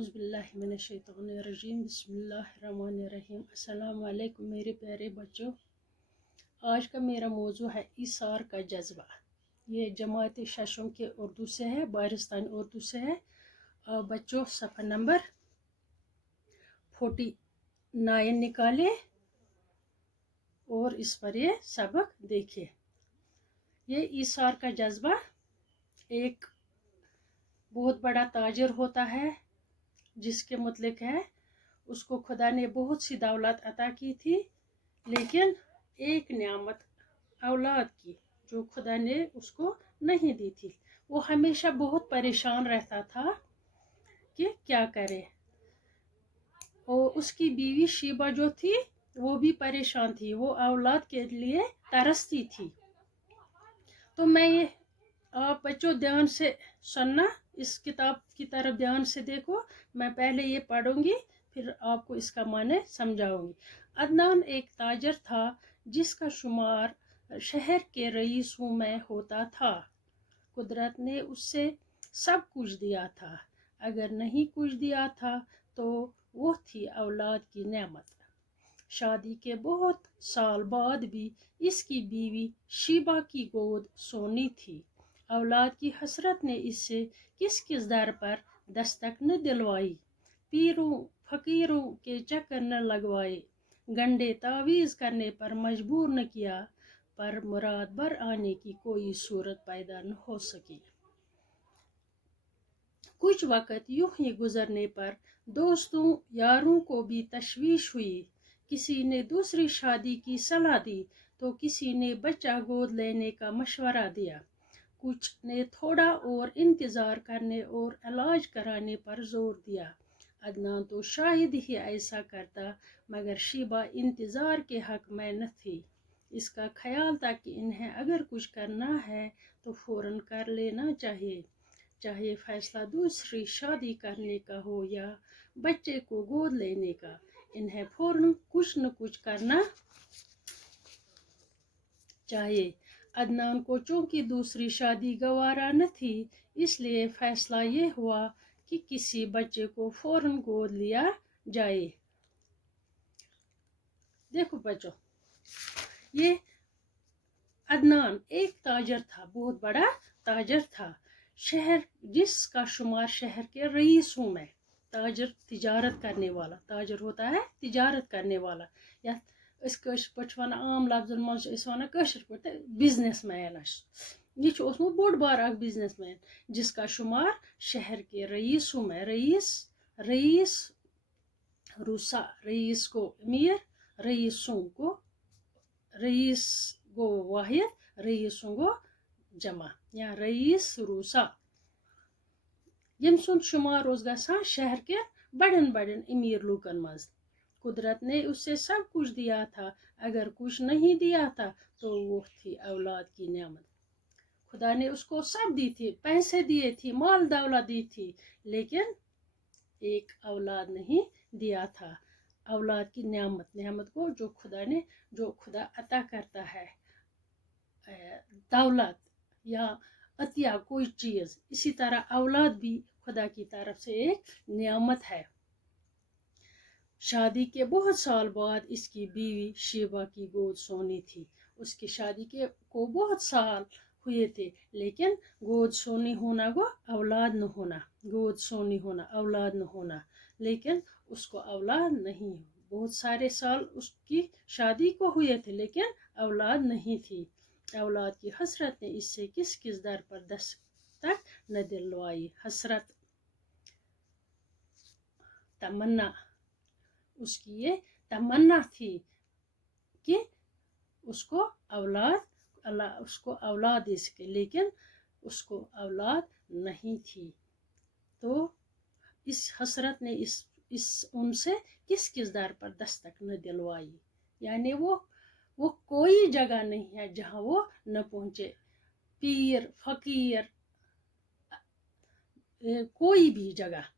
औज़ुबिल्लाहिमिनश्शैतानिर्रजीम बिस्मिल्लाहिर्रहमानिर्रहीम। अस्सलाम वालेकुम मेरे प्यारे बच्चों। आज का मेरा मौजू है ईसार का जज्बा। ये जमात शशम के उर्दू से है, बारिस्तान उर्दू से है। बच्चों सफ़ा नंबर 49 निकाले और इस पर ये सबक देखिए। ये ईसार का जज्बा एक बहुत बड़ा ताजिर होता है जिसके मुतलिक है उसको खुदा ने बहुत सी दौलत अता की थी, लेकिन एक नियामत औलाद की जो खुदा ने उसको नहीं दी थी। वो हमेशा बहुत परेशान रहता था कि क्या करे। और उसकी बीवी शीबा जो थी वो भी परेशान थी, वो औलाद के लिए तरसती थी। तो मैं ये आप बच्चों ध्यान से सुनना, इस किताब की तरफ ध्यान से देखो। मैं पहले ये पढ़ूंगी फिर आपको इसका माने समझाऊंगी। अदनान एक ताजर था जिसका शुमार शहर के रईसों में होता था। कुदरत ने उससे सब कुछ दिया था, अगर नहीं कुछ दिया था तो वो थी औलाद की नेमत। शादी के बहुत साल बाद भी इसकी बीवी शीबा की गोद सोनी थी। औलाद की हसरत ने इससे किस किस दर पर दस्तक न दिलवाई, पीरों फकीरों के चक्कर न लगवाए, गंडे तावीज़ करने पर मजबूर न किया, पर मुराद बर आने की कोई सूरत पैदा न हो सकी। कुछ वक़्त यूं ही गुजरने पर दोस्तों यारों को भी तशवीश हुई। किसी ने दूसरी शादी की सलाह दी तो किसी ने बच्चा गोद लेने का मशवरा दिया। कुछ ने थोड़ा और इंतज़ार करने और इलाज कराने पर जोर दिया। अदनान तो शायद ही ऐसा करता, मगर शीबा इंतज़ार के हक में न थी। इसका ख्याल था कि इन्हें अगर कुछ करना है तो फ़ौरन कर लेना चाहिए, चाहे फैसला दूसरी शादी करने का हो या बच्चे को गोद लेने का। इन्हें फौरन कुछ न कुछ करना चाहिए। अदनान को चूंकि दूसरी शादी गवारा न थी, इसलिए फैसला ये हुआ कि किसी बच्चे को फौरन गोद लिया जाए। देखो बच्चों, ये अदनान एक ताजर था, बहुत बड़ा ताजर था, शहर जिसका शुमार शहर के रईसों में। ताजर तिजारत करने वाला, ताजर होता है तिजारत करने वाला, या आम लफ्ज़न मज बिजनेस मैन। यह बोड़ बार बिजनेस मैन जिसका शुमार शहर के रईसों में। रईस रूसा, रईस को अमीर, रईसों को रईस गो वाहिद, रईसों गो जमा, या रईस रूसा। यम सुन शुमार उस गसान शहर के बड़न बड़न अमीर लूकन मज। कुदरत ने उससे सब कुछ दिया था, अगर कुछ नहीं दिया था तो वो थी औलाद की नेमत। खुदा ने उसको सब दी थी, पैसे दिए थी, माल दौलत दी थी, लेकिन एक औलाद नहीं दिया था। औलाद की नेमत को जो खुदा अता करता है, दौलत या अतिया कोई चीज़, इसी तरह औलाद भी खुदा की तरफ से एक नियामत है। शादी के बहुत साल बाद इसकी बीवी शीबा की गोद सोनी थी। उसकी शादी को बहुत साल हुए थे, लेकिन गोद सोनी होना गो औलाद न होना, गोद सोनी होना औलाद न होना, लेकिन उसको औलाद नहीं। बहुत सारे साल उसकी शादी को हुए थे, लेकिन औलाद नहीं थी। औलाद की हसरत ने इससे किस किस दर पर दस्तक न दिलवाई। हसरत, तमन्ना, उसकी ये तमन्ना थी कि उसको औलाद दे सके, लेकिन उसको औलाद नहीं थी। तो इस हसरत ने इस उनसे किस किस दर पर दस्तक न दिलवाई। यानी वो कोई जगह नहीं है जहाँ वो न पहुँचे। पीर फकीर कोई भी जगह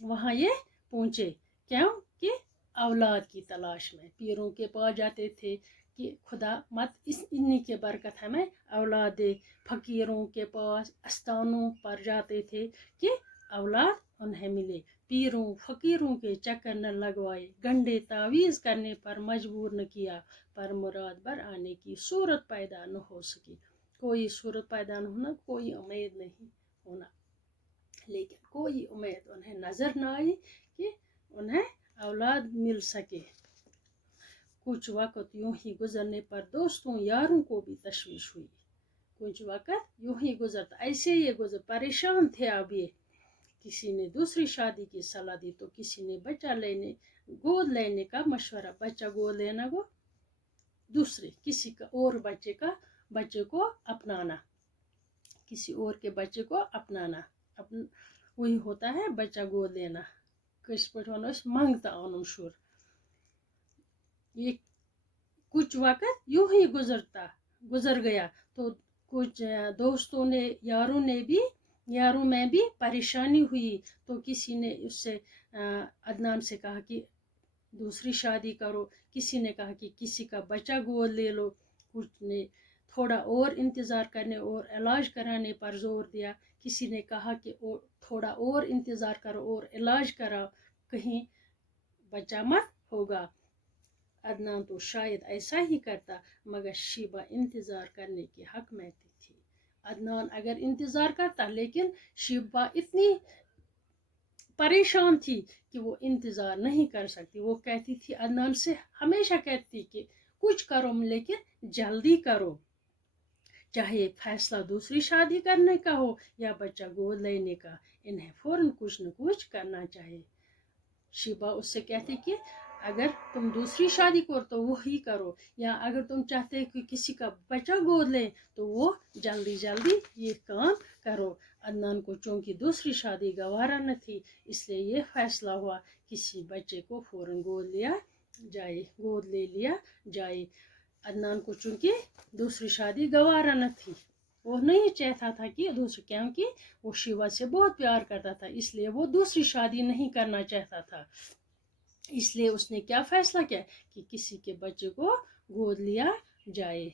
वहाँ ये पहुँचे, क्यों कि औलाद की तलाश में पीरों के पास जाते थे कि खुदा मत इन्हीं के बरकत हमें औलाद दे। फकीरों के पास आस्थानों पर जाते थे कि औलाद उन्हें मिले, पीरों फकीरों के चक्कर न लगवाए, गंडे तावीज़ करने पर मजबूर न किया, पर मुराद बर आने की सूरत पैदा न हो सकी। कोई सूरत पैदा न होना, कोई उम्मीद नहीं होना, लेकिन कोई उम्मीद उन्हें नज़र न आई कि उन्हें औलाद मिल सके। कुछ वक्त यूं ही गुजरने पर दोस्तों यारों को भी तशवीश हुई। कुछ वक्त यूं ही गुजरता, ऐसे ये गुजर, परेशान थे अब ये। किसी ने दूसरी शादी की सलाह दी तो किसी ने गोद लेने का मशवरा, बच्चा गोद लेना को दूसरे किसी का और बच्चे को अपनाना, किसी और के बच्चे को अपनाना, वही होता है बच्चा गोद लेना। किस पर मांगता ओनम शुर। ये कुछ वक्त यूं ही गुजर गया तो कुछ दोस्तों ने यारों में भी परेशानी हुई, तो किसी ने उससे अदनान से कहा कि दूसरी शादी करो, किसी ने कहा कि किसी का बच्चा गोद ले लो, कुछ ने थोड़ा और इंतज़ार करने और इलाज कराने पर जोर दिया, किसी ने कहा कि थोड़ा और इंतज़ार करो और इलाज कराओ, कहीं बच्चा मत होगा। अदनान तो शायद ऐसा ही करता, मगर शीबा इंतज़ार करने के हक में थी। अदनान अगर इंतज़ार करता, लेकिन शीबा इतनी परेशान थी कि वो इंतज़ार नहीं कर सकती। वो कहती थी, अदनान से हमेशा कहती कि कुछ करो लेकिन जल्दी करो, चाहे फैसला दूसरी शादी करने का हो या बच्चा गोद लेने का, इन्हें फौरन कुछ न कुछ करना चाहिए। शिबा उससे कहती कि अगर तुम दूसरी शादी करो तो वो ही करो, या अगर तुम चाहते हो कि किसी का बच्चा गोद ले तो वो जल्दी जल्दी ये काम करो। अदनान को चूंकि दूसरी शादी गवारा न थी, इसलिए ये फैसला हुआ किसी बच्चे को फौरन गोद ले लिया जाए। अदनान को चूंकि दूसरी शादी गवारा न थी, वो नहीं चाहता था कि दूसरी, क्योंकि वो शिवा से बहुत प्यार करता था, इसलिए वो दूसरी शादी नहीं करना चाहता था। इसलिए उसने क्या फैसला किया कि किसी के बच्चे को गोद लिया जाए।